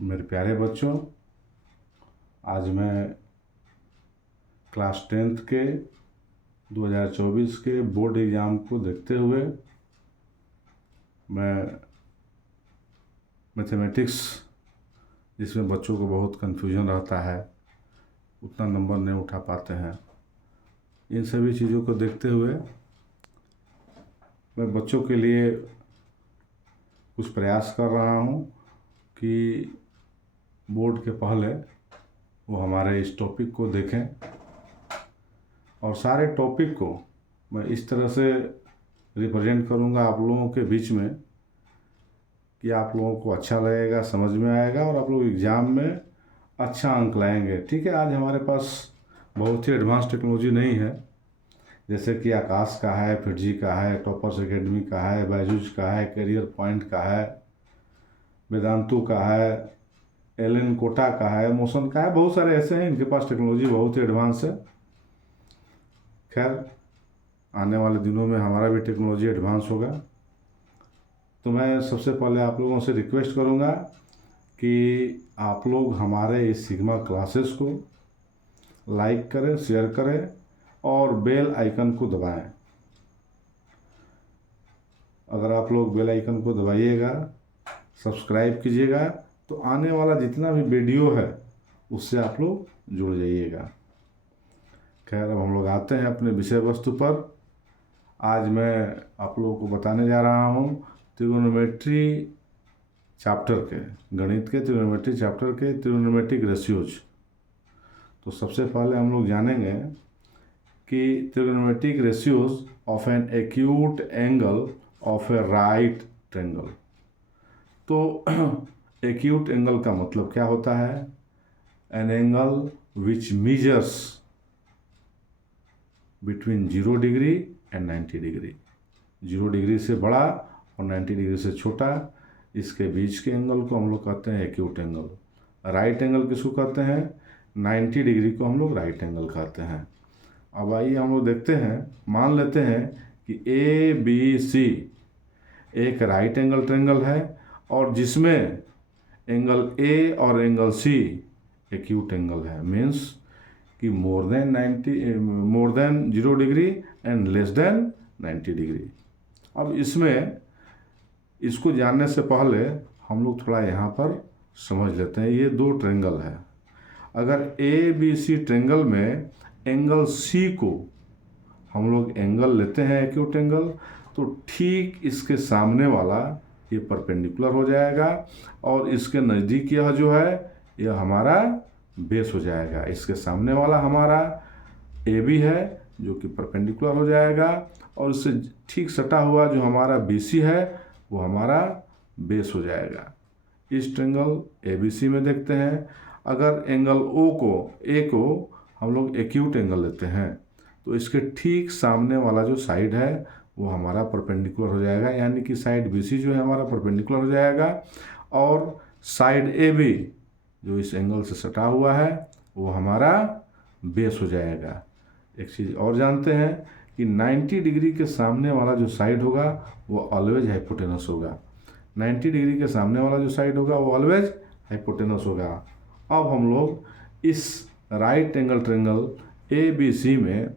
मेरे प्यारे बच्चों, आज मैं क्लास 10th के 2024 के बोर्ड एग्ज़ाम को देखते हुए मैं मैथमेटिक्स, जिसमें बच्चों को बहुत कन्फ्यूजन रहता है, उतना नंबर नहीं उठा पाते हैं, इन सभी चीज़ों को देखते हुए मैं बच्चों के लिए कुछ प्रयास कर रहा हूँ कि बोर्ड के पहले वो हमारे इस टॉपिक को देखें और सारे टॉपिक को मैं इस तरह से रिप्रेजेंट करूँगा आप लोगों के बीच में कि आप लोगों को अच्छा लगेगा, समझ में आएगा और आप लोग एग्ज़ाम में अच्छा अंक लाएंगे। ठीक है, आज हमारे पास बहुत ही एडवांस टेक्नोलॉजी नहीं है, जैसे कि आकाश का है, फिटजी का है, टॉपर्स एकेडमी का है, बायजूस का है, करियर पॉइंट का है, वेदांतु का है, एलन कोटा का है, मोशन का है, बहुत सारे ऐसे हैं इनके पास टेक्नोलॉजी बहुत ही एडवांस है। खैर, आने वाले दिनों में हमारा भी टेक्नोलॉजी एडवांस होगा। तो मैं सबसे पहले आप लोगों से रिक्वेस्ट करूंगा कि आप लोग हमारे इस सिग्मा क्लासेस को लाइक करें, शेयर करें और बेल आइकन को दबाएं। अगर आप लोग बेल आइकन को दबाइएगा, सब्सक्राइब कीजिएगा, तो आने वाला जितना भी वीडियो है उससे आप लोग जुड़ जाइएगा। खैर, अब हम लोग आते हैं अपने विषय वस्तु पर। आज मैं आप लोगों को बताने जा रहा हूँ त्रिगोनोमेट्री चैप्टर के, गणित के त्रिगोनोमेट्री चैप्टर के त्रिगोनोमेट्रिक रेशियोज। तो सबसे पहले हम लोग जानेंगे कि trigonometric ratios of an acute angle of a right triangle. तो एक्यूट एंगल का मतलब क्या होता है? An angle which measures between 0 degree and 90 degree. 0 degree से बड़ा और 90 डिग्री से छोटा, इसके बीच के एंगल को हम लोग कहते हैं एक्यूट एंगल। राइट एंगल किसको कहते हैं? 90 डिग्री को हम लोग राइट एंगल कहते हैं। अब आइए हम लोग देखते हैं, मान लेते हैं कि ए बी सी एक राइट एंगल ट्रायंगल है और जिसमें एंगल ए और एंगल सी एक्यूट एंगल है। मीन्स कि more than 0 degree and less than 90 degree. अब इसको जानने से पहले हम लोग थोड़ा यहाँ पर समझ लेते हैं। ये दो ट्रायंगल है। अगर ए बी सी ट्रायंगल में एंगल सी को हम लोग एंगल लेते हैं एक्यूट एंगल, तो ठीक इसके सामने वाला ये परपेंडिकुलर हो जाएगा और इसके नज़दीक यह जो है यह हमारा बेस हो जाएगा। इसके सामने वाला हमारा ए बी है जो कि परपेंडिकुलर हो जाएगा और इससे ठीक सटा हुआ जो हमारा बी सी है वो हमारा बेस हो जाएगा। इस ट्रायंगल ए बी सी में देखते हैं, अगर एंगल ए को हम लोग एक्यूट एंगल लेते हैं तो इसके ठीक सामने वाला जो साइड है वो हमारा परपेंडिकुलर हो जाएगा, यानी कि साइड बी सी जो है हमारा परपेंडिकुलर हो जाएगा और साइड ए बी जो इस एंगल से सटा हुआ है वो हमारा बेस हो जाएगा। एक चीज़ और जानते हैं कि 90 डिग्री के सामने वाला जो साइड होगा वो ऑलवेज हाइपोटेनस होगा। 90 डिग्री के सामने वाला जो साइड होगा वो ऑलवेज हाइपोटेनस होगा। अब हम लोग इस right angle triangle A B C में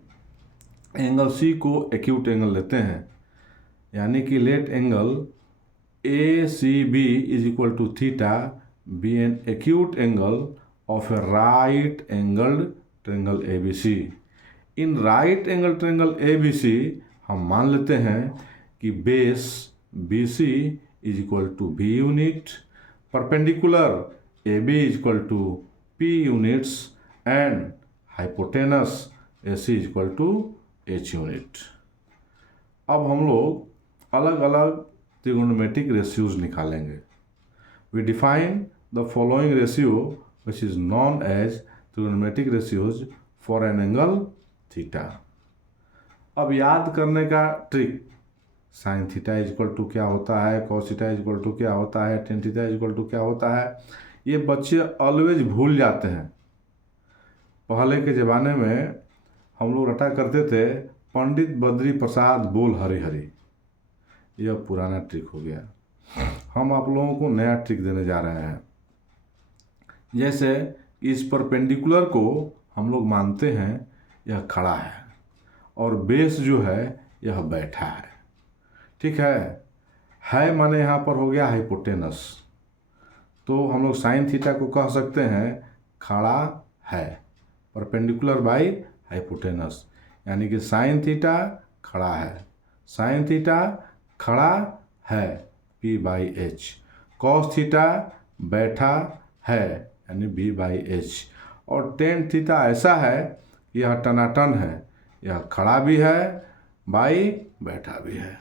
एंगल सी को एक्यूट एंगल लेते हैं, यानी कि let angle A C B is equal to theta be an acute angle of a right angled triangle A B C. In right angle triangle A B C हम मान लेते हैं कि base B C is equal to B unit, perpendicular A B is equal to P units and hypotenuse A C is equal to H unit. अब हम लोग अलग अलग त्रिगोनोमेट्रिक रेशियोज निकालेंगे। We define the following ratio which is known as trigonometric ratios for an angle theta. अब याद करने का trick, sine theta is equal to क्या होता है, cos theta is equal to क्या होता है, tan theta is equal to क्या होता है, ये बच्चे ऑलवेज भूल जाते हैं। पहले के ज़माने में हम लोग रटा करते थे पंडित बद्री प्रसाद बोल हरि हरि। यह पुराना ट्रिक हो गया। हम आप लोगों को नया ट्रिक देने जा रहे हैं। जैसे इस परपेंडिकुलर को हम लोग मानते हैं यह खड़ा है और बेस जो है यह बैठा है। ठीक है माने यहाँ पर हो गया हाइपोटेनस, तो हम लोग साइन थीटा को कह सकते हैं खड़ा है, परपेंडिकुलर बाई हाइपोटेनस, यानी कि साइन थीटा खड़ा है, साइन थीटा खड़ा है P by H, cos theta बैठा है यानी B बाई एच, और टेन थीटा ऐसा है कि यह टनाटन है, यह खड़ा भी है बाई बैठा भी है,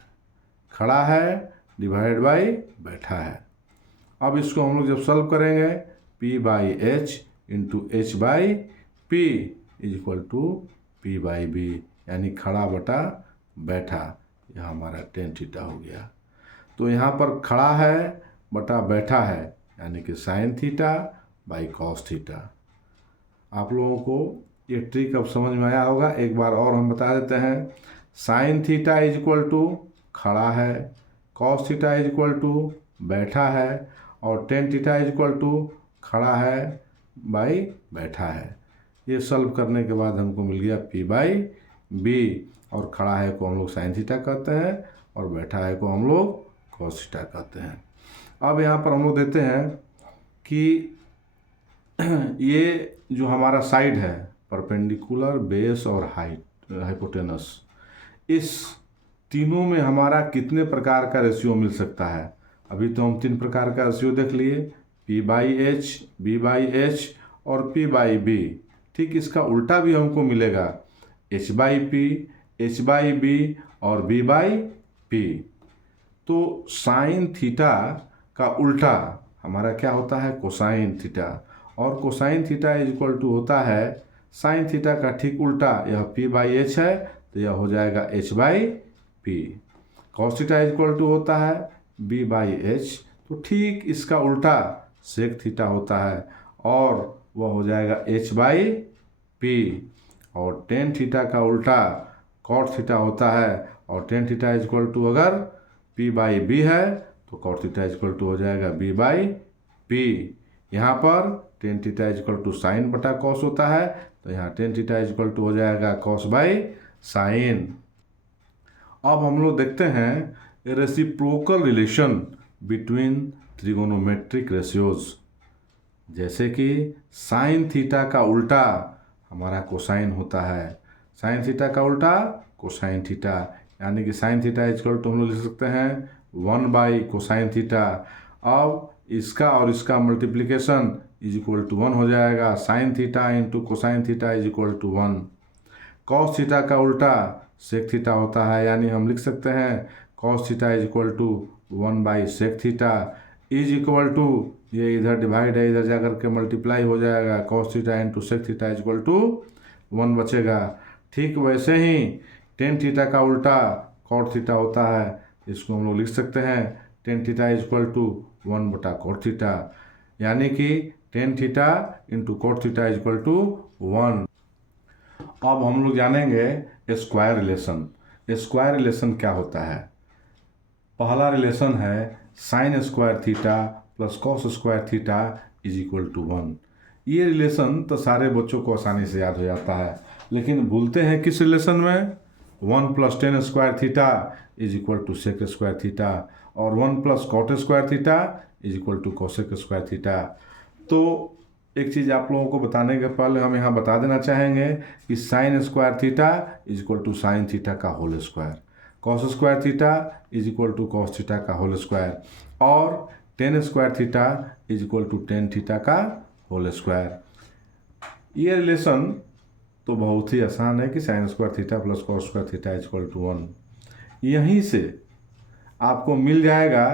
खड़ा है डिवाइड बाई बैठा है। अब इसको हम लोग जब सॉल्व करेंगे P by H into H by P is equal to P by B, यानी खड़ा बटा बैठा, यह हमारा टेन थीटा हो गया। तो यहाँ पर खड़ा है बटा बैठा है यानी कि sine theta by cos theta. आप लोगों को ये ट्रिक अब समझ में आया होगा, एक बार और हम बता देते हैं। Sine theta is equal to खड़ा है, cos theta is equal to बैठा है, और tan theta is equal to खड़ा है बाई बैठा है। ये सॉल्व करने के बाद हमको मिल गया P बाई बी, और खड़ा है को हम लोग साइन थीटा कहते हैं और बैठा है को हम लोग कॉस थीटा कहते हैं। अब यहाँ पर हम लोग देते हैं कि ये जो हमारा साइड है परपेंडिकुलर, बेस और हाइपोटेनस, इस तीनों में हमारा कितने प्रकार का रेशियो मिल सकता है। अभी तो हम 3 प्रकार का रेशियो देख लिए, P by H, B by H और P बाई बी। ठीक इसका उल्टा भी हमको मिलेगा, H by P, H by B और B बाई पी। तो साइन थीटा का उल्टा हमारा क्या होता है, कोसाइन थीटा, और cosine theta is equal to होता है साइन थीटा का ठीक उल्टा, यह P बाई एच है तो यह हो जाएगा H by P. Cos theta is equal to होता है B बाई एच, तो ठीक इसका उल्टा सेक थीटा होता है और वह हो जाएगा H बाई पी, और टेन थीटा का उल्टा कॉट थीटा होता है, और tan theta is equal to अगर P बाई बी है तो cot theta is equal to हो जाएगा B बाई पी। यहाँ पर tan theta is equal to sine बटा कॉस होता है, तो यहाँ tan theta is equal to हो जाएगा कॉस बाई साइन। अब हम लोग देखते हैं reciprocal relation between trigonometric ratios, जैसे कि साइन थीटा का उल्टा हमारा कोसाइन होता है, साइन थीटा का उल्टा कोसाइन थीटा, यानी कि sine theta is equal to हम लोग लिख सकते हैं 1 बाई कोसाइन थीटा। अब इसका और इसका मल्टीप्लिकेशन इज इक्वल टू 1 हो जाएगा, sine theta into cosine theta is equal to 1। Cos theta का उल्टा सेक थीटा होता है, यानी हम लिख सकते हैं cos theta is equal to 1 by sec theta is equal to, ये इधर डिवाइड है इधर जाकर के मल्टीप्लाई हो जाएगा, cos theta into sec theta is equal to 1 बचेगा। ठीक वैसे ही टेन थीटा का उल्टा कॉट थीटा होता है, इसको हम लोग लिख सकते हैं tan theta is equal to 1 बटा कॉट थीटा, यानी कि tan theta into cot theta is equal to 1। अब हम लोग जानेंगे स्क्वायर रिलेशन। स्क्वायर रिलेशन क्या होता है। पहला रिलेशन है sine square theta plus cos square theta is equal to 1। ये रिलेशन तो सारे बच्चों को आसानी से याद हो जाता है, लेकिन भूलते हैं किस रिलेशन में, 1 plus tan square theta is equal to sec square theta, और 1 plus cot square theta is equal to cosec square theta. तो एक चीज़ आप लोगों को बताने के पहले हम यहाँ बता देना चाहेंगे कि sine square theta is equal to sine theta का whole square, cos square theta is equal to cos theta का होल स्क्वायर, और tan square theta is equal to tan theta का होल स्क्वायर। ये रिलेशन तो बहुत ही आसान है कि sine square theta plus cos square theta is equal to 1। यहीं से आपको मिल जाएगा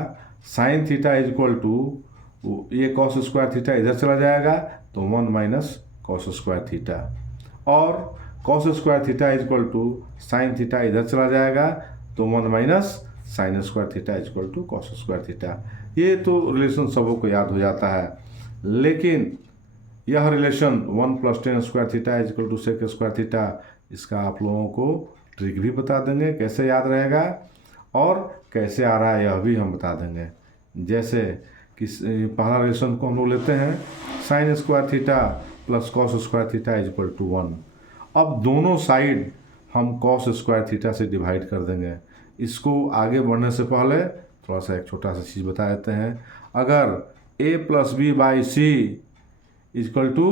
sine theta is equal to, ये कॉस स्क्वायर थीटा इधर चला जाएगा तो 1 माइनस कॉस स्क्वायर थीटा, और cos square theta is equal to sine theta इधर चला जाएगा तो 1 minus sine square theta is equal to cos square theta. ये तो रिलेशन सबों को याद हो जाता है, लेकिन यह relation 1 plus tan square theta is equal to sec square theta, इसका आप लोगों को ट्रिक भी बता देंगे कैसे याद रहेगा और कैसे आ रहा है यह भी हम बता देंगे। जैसे पहला रिलेशन को हम लोग लेते हैं sine square theta plus cos square theta is equal to 1। अब दोनों साइड हम कॉस स्क्वायर थीटा से डिवाइड कर देंगे। इसको आगे बढ़ने से पहले थोड़ा सा एक छोटा सा चीज़ बता देते हैं। अगर a plus B by C is equal to,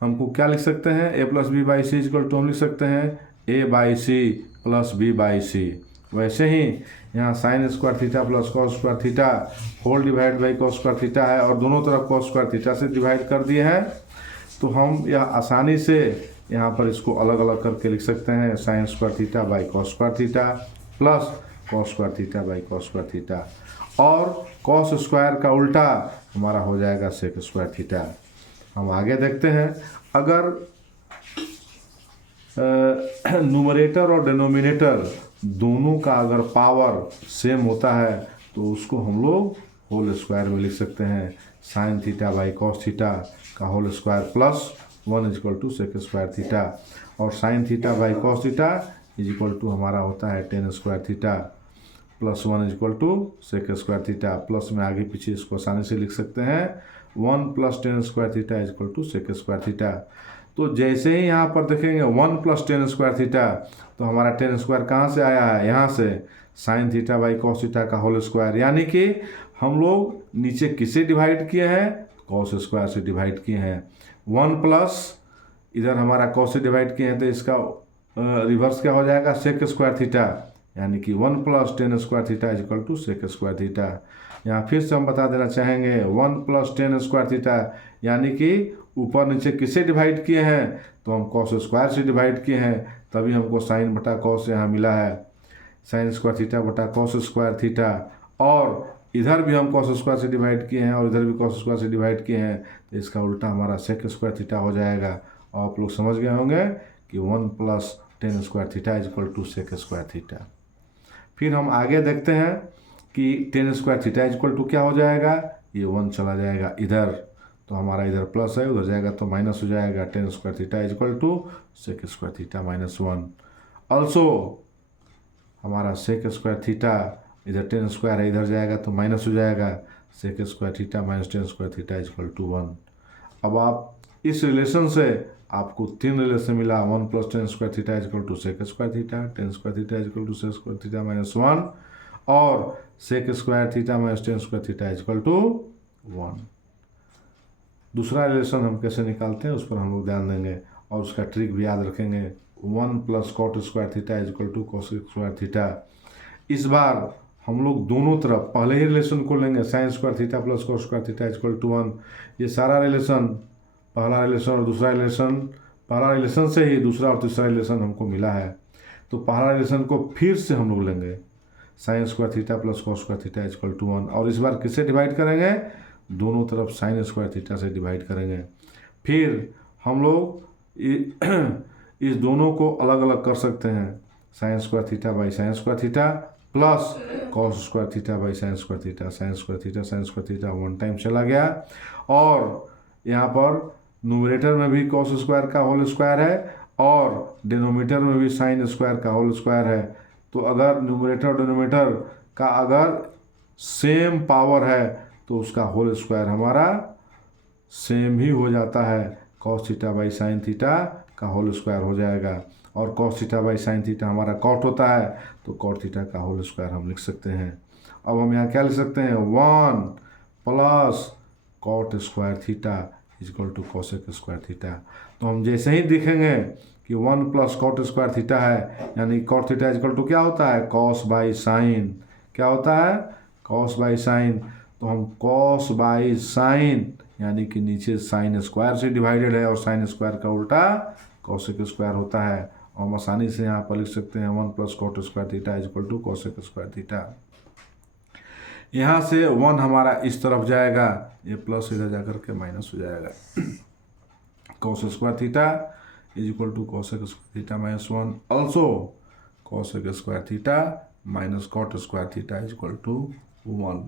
हमको क्या लिख सकते हैं, a plus B by C is equal to हम लिख सकते हैं a by C plus B by C. वैसे ही यहाँ sine square theta plus cos square theta whole divide by cos square theta है और दोनों तरफ कॉस स्क्वायर थीटा से डिवाइड कर दिए हैं। तो हम यह आसानी से यहाँ पर इसको अलग अलग करके लिख सकते हैं sine square theta by cos square theta plus cos square theta by cos square theta, और कॉस स्क्वायर का उल्टा हमारा हो जाएगा सेक स्क्वायर थीटा। हम आगे देखते हैं, अगर न्यूमरेटर और डिनोमिनेटर दोनों का अगर पावर सेम होता है तो उसको हम लोग होल स्क्वायर में लिख सकते हैं sine theta by cos theta का whole square plus 1 is equal to sec square theta, और sine theta by cos theta is equal to हमारा होता है tan square theta plus 1 is equal to sec square theta. Plus में आगे पीछे इसको आसानी से लिख सकते हैं 1 plus tan square theta is equal to sec square theta. तो जैसे ही यहाँ पर देखेंगे 1 प्लस टेन स्क्वायर थीटा, तो हमारा टेन स्क्वायर कहाँ से आया है, यहाँ से sign theta by cos theta का होल स्क्वायर, यानी कि हम लोग नीचे किसे डिवाइड किए हैं, कॉस स्क्वायर से डिवाइड किए हैं। 1 प्लस इधर हमारा कॉस से डिवाइड किए हैं तो इसका रिवर्स क्या हो जाएगा, सेक स्क्वायर थीटा, यानी कि 1 plus tan square theta is equal to sec square theta. यहाँ फिर से हम बता देना चाहेंगे 1 प्लस टेन स्क्वायर थीटा, यानी कि ऊपर नीचे किससे डिवाइड किए हैं, तो हम कॉस स्क्वायर से डिवाइड किए हैं, तभी हमको साइन बटा कॉस यहाँ मिला है, साइन स्क्वायर थीटा बटा कॉस स्क्वायर थीटा। और इधर भी हम कॉस स्क्वायर से डिवाइड किए हैं और इधर भी कॉस स्क्वायर से डिवाइड किए हैं, तो इसका उल्टा हमारा सेक स्क्वायर थीटा हो जाएगा। और आप लोग समझ गए होंगे कि 1 plus tan square theta is equal to sec square theta. फिर हम आगे देखते हैं कि tan square theta is equal to क्या हो जाएगा, ये 1 चला जाएगा इधर, तो हमारा इधर प्लस है, उधर जाएगा तो माइनस हो जाएगा, tan square theta is equal to sec square theta minus 1। Also हमारा सेक स्क्वायर थीटा, इधर टेन स्क्वायर है, इधर जाएगा तो माइनस हो जाएगा, sec square theta minus tan square theta is equal to 1। अब आप इस रिलेशन से आपको 3 रिलेशन मिला, 1 plus tan square theta is equal to sec square theta, tan square theta is equal to sec square theta minus 1, और sec square theta minus tan square theta is equal to 1। दूसरा relation हम कैसे निकालते हैं उस पर हम लोग ध्यान देंगे और उसका ट्रिक भी याद रखेंगे। 1 plus cot square theta is equal to cos square theta. इस बार हम लोग दोनों तरफ पहले ही रिलेशन को लेंगे, sine square theta plus cos square theta is equal to 1। ये सारा रिलेशन, पहला रिलेशन और दूसरा रिलेशन, पहला रिलेशन से ही दूसरा और तीसरा रिलेशन हमको मिला है, तो पहला रिलेशन को फिर से हम लोग लेंगे, sine square theta plus cos square theta is equal to 1, और इस बार किससे डिवाइड करेंगे, दोनों तरफ साइन स्क्वायर थीटा से डिवाइड करेंगे। फिर हम लोग इस दोनों को अलग अलग कर सकते हैं, sine square theta by sine square theta plus cos square theta by sine square theta, sign square theta 1 time चला गया, और यहाँ पर न्यूमरेटर में भी कॉस स्क्वायर का होल स्क्वायर है और डिनोमिनेटर में भी साइन स्क्वायर का होल स्क्वायर है। तो अगर न्यूमरेटर और डिनोमिनेटर का अगर सेम पावर है तो उसका होल स्क्वायर हमारा सेम ही हो जाता है, cos theta by sine theta का होल स्क्वायर हो जाएगा, और cos theta by sine theta हमारा कॉट होता है तो कॉट थीटा का होल स्क्वायर हम लिख सकते हैं। अब हम यहाँ क्या लिख सकते हैं, 1 plus cot square theta is equal to cosec square theta. तो हम जैसे ही देखेंगे कि 1 प्लस कॉट स्क्वायर थीटा है, यानी cot theta is equal to क्या होता है, कॉस बाई साइन, क्या होता है, कॉस बाई साइन। तो हम कॉस बाई साइन, यानी कि नीचे साइन स्क्वायर से डिवाइडेड है और साइन स्क्वायर का उल्टा कॉसेक स्क्वायर होता है, और हम आसानी से यहाँ पर लिख सकते हैं 1 plus cot square theta is equal to cosec square theta. यहाँ से 1 हमारा इस तरफ जाएगा, ये प्लस इधर जाकर के माइनस हो जाएगा, cos square theta is equal to cosec square theta minus 1, also cosec square theta minus cot square theta is equal to 1।